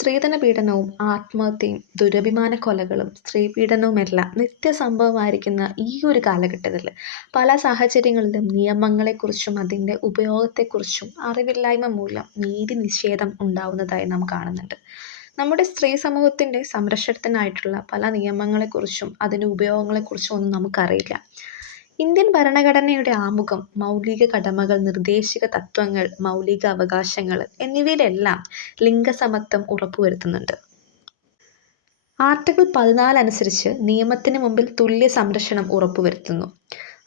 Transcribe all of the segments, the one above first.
സ്ത്രീധന പീഡനവും ആത്മഹത്യയും ദുരഭിമാന കൊലകളും സ്ത്രീ പീഡനവുമെല്ലാം നിത്യസംഭവമായിരിക്കുന്ന ഈ ഒരു കാലഘട്ടത്തിൽ പല സാഹചര്യങ്ങളിലും നിയമങ്ങളെക്കുറിച്ചും അതിന്റെ ഉപയോഗത്തെക്കുറിച്ചും അറിവില്ലായ്മ മൂലം നീതി നിഷേധം ഉണ്ടാവുന്നതായി നാം കാണുന്നുണ്ട്. നമ്മുടെ സ്ത്രീ സമൂഹത്തിന്റെ സംരക്ഷണത്തിനായിട്ടുള്ള പല നിയമങ്ങളെക്കുറിച്ചും അതിന്റെ ഉപയോഗങ്ങളെക്കുറിച്ചും ഒന്നും നമുക്കറിയില്ല. ഇന്ത്യൻ ഭരണഘടനയുടെ ആമുഖം മൗലിക കടമകൾ നിർദ്ദേശിക തത്വങ്ങൾ മൗലിക അവകാശങ്ങൾ എന്നിവയിലെല്ലാം ലിംഗസമത്വം ഉറപ്പുവരുത്തുന്നുണ്ട്. ആർട്ടിക്കിൾ പതിനാല് അനുസരിച്ച് നിയമത്തിന് മുമ്പിൽ തുല്യ സംരക്ഷണം ഉറപ്പുവരുത്തുന്നു.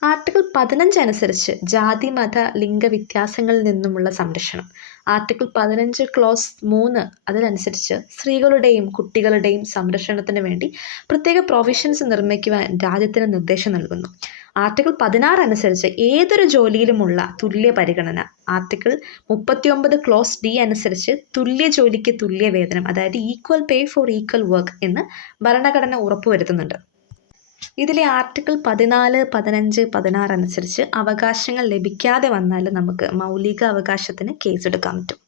ആർട്ടിക്കിൾ പതിനഞ്ച് അനുസരിച്ച് ജാതി മത ലിംഗ വ്യത്യാസങ്ങളിൽ നിന്നുമുള്ള സംരക്ഷണം. ആർട്ടിക്കിൾ പതിനഞ്ച് ക്ലോസ് മൂന്ന് അതിനനുസരിച്ച് സ്ത്രീകളുടെയും കുട്ടികളുടെയും സംരക്ഷണത്തിന് വേണ്ടി പ്രത്യേക പ്രൊവിഷൻസ് നിർമ്മിക്കുവാൻ രാജ്യത്തിന് നിർദ്ദേശം നൽകുന്നു. ആർട്ടിക്കിൾ പതിനാറ് അനുസരിച്ച് ഏതൊരു ജോലിയിലുമുള്ള തുല്യ പരിഗണന. ആർട്ടിക്കിൾ മുപ്പത്തിയൊമ്പത് ക്ലോസ് ഡി അനുസരിച്ച് തുല്യ ജോലിക്ക് തുല്യ വേതനം അതായത് equal pay for equal work എന്ന് ഭരണഘടന ഉറപ്പുവരുത്തുന്നുണ്ട്. ഇതിലെ ആർട്ടിക്കിൾ പതിനാല് പതിനഞ്ച് പതിനാറ് അനുസരിച്ച് അവകാശങ്ങൾ ലഭിക്കാതെ വന്നാൽ നമുക്ക് മൗലിക അവകാശത്തിന് കേസെടുക്കാൻ പറ്റും.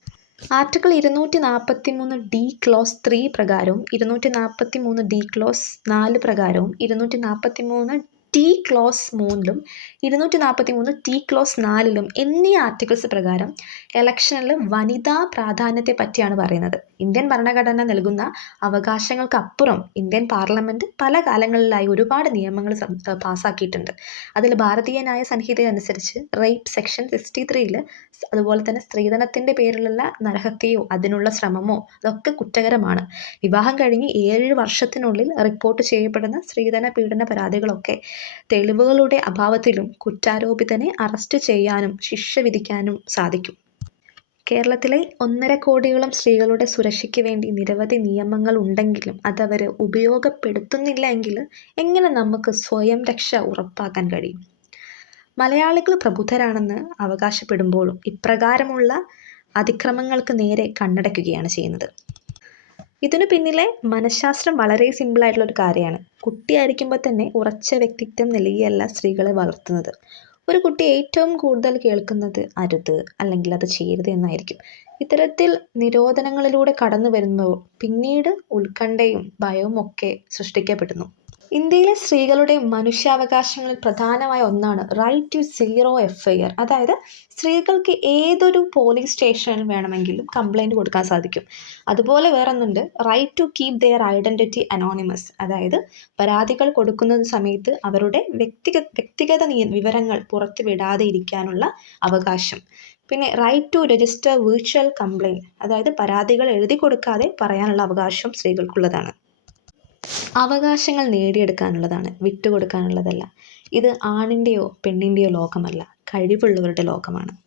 ആർട്ടിക്കിൾ ഇരുന്നൂറ്റി നാൽപ്പത്തി മൂന്ന് ഡി ക്ലോസ് ത്രീ പ്രകാരവും ഇരുന്നൂറ്റി നാൽപ്പത്തി മൂന്ന് ഡി ക്ലോസ് നാല് പ്രകാരവും ഇരുന്നൂറ്റി നാൽപ്പത്തി മൂന്ന് ടി ക്ലോസ് മൂന്നിലും ഇരുന്നൂറ്റി നാൽപ്പത്തി മൂന്ന് ടി ക്ലോസ് നാലിലും എന്നീ ആർട്ടിക്കിൾസ് പ്രകാരം ഇലക്ഷനിൽ വനിതാ പ്രാധാന്യത്തെ പറ്റിയാണ് പറയുന്നത്. ഇന്ത്യൻ ഭരണഘടന നൽകുന്ന അവകാശങ്ങൾക്കപ്പുറം ഇന്ത്യൻ പാർലമെന്റ് പല കാലങ്ങളിലായി ഒരുപാട് നിയമങ്ങൾ പാസ്സാക്കിയിട്ടുണ്ട് അതിൽ ഭാരതീയ ന്യായ സംഹിത അനുസരിച്ച് റേപ്പ് സെക്ഷൻ സിക്സ്റ്റി ത്രീയിൽ അതുപോലെ തന്നെ സ്ത്രീധനത്തിന്റെ പേരിലുള്ള നരഹത്യയോ അതിനുള്ള ശ്രമമോ അതൊക്കെ കുറ്റകരമാണ്. വിവാഹം കഴിഞ്ഞ് ഏഴ് വർഷത്തിനുള്ളിൽ റിപ്പോർട്ട് ചെയ്യപ്പെടുന്ന സ്ത്രീധന പീഡന പരാതികളൊക്കെ തെളിവുകളുടെ അഭാവത്തിലും കുറ്റാരോപിതനെ അറസ്റ്റ് ചെയ്യാനും ശിക്ഷ വിധിക്കാനും സാധിക്കും. കേരളത്തിലെ ഒന്നര കോടിയോളം സ്ത്രീകളുടെ സുരക്ഷയ്ക്ക് വേണ്ടി നിരവധി നിയമങ്ങൾ ഉണ്ടെങ്കിലും അതവർ ഉപയോഗപ്പെടുത്തുന്നില്ല എങ്കിൽ എങ്ങനെ നമുക്ക് സ്വയം രക്ഷ ഉറപ്പാക്കാൻ കഴിയും? മലയാളികൾ പ്രബുദ്ധരാണെന്ന് അവകാശപ്പെടുമ്പോഴും ഇപ്രകാരമുള്ള അതിക്രമങ്ങൾക്ക് നേരെ കണ്ണടയ്ക്കുകയാണ് ചെയ്യുന്നത്. ഇതിനു പിന്നിലെ മനഃശാസ്ത്രം വളരെ സിമ്പിളായിട്ടുള്ള ഒരു കാര്യമാണ്. കുട്ടിയായിരിക്കുമ്പോൾ തന്നെ ഉറച്ച വ്യക്തിത്വം നൽകിയല്ല സ്ത്രീകളെ വളർത്തുന്നത്. ഒരു കുട്ടി ഏറ്റവും കൂടുതൽ കേൾക്കുന്നത് അരുത് അല്ലെങ്കിൽ അത് ചെയ്യരുത് എന്നായിരിക്കും. ഇത്തരത്തിൽ നിരോധനങ്ങളിലൂടെ കടന്നു വരുന്നു പിന്നീട് ഉത്കണ്ഠയും ഭയവും ഒക്കെ സൃഷ്ടിക്കപ്പെടുന്നു. ഇന്ത്യയിലെ സ്ത്രീകളുടെ മനുഷ്യാവകാശങ്ങളിൽ പ്രധാനമായ ഒന്നാണ് right to zero F R അതായത് സ്ത്രീകൾക്ക് ഏതൊരു പോലീസ് സ്റ്റേഷനിൽ വേണമെങ്കിലും കംപ്ലൈന്റ് കൊടുക്കാൻ സാധിക്കും. അതുപോലെ വേറൊന്നുണ്ട് right to keep their identity anonymous അതായത് പരാതികൾ കൊടുക്കുന്ന സമയത്ത് അവരുടെ വ്യക്തിഗത വ്യക്തിഗത വിവരങ്ങൾ പുറത്ത് വിടാതെ ഇരിക്കാനുള്ള അവകാശം. പിന്നെ right to register virtual complaint അതായത് പരാതികൾ എഴുതി കൊടുക്കാതെ പറയാനുള്ള അവകാശം സ്ത്രീകൾക്കുള്ളതാണ്. അവകാശങ്ങൾ നേടിയെടുക്കാനുള്ളതാണ് വിട്ടുകൊടുക്കാനുള്ളതല്ല. ഇത് ആണിന്റെയോ പെണ്ണിന്റെയോ ലോകമല്ല കഴിവുള്ളവരുടെ ലോകമാണ്.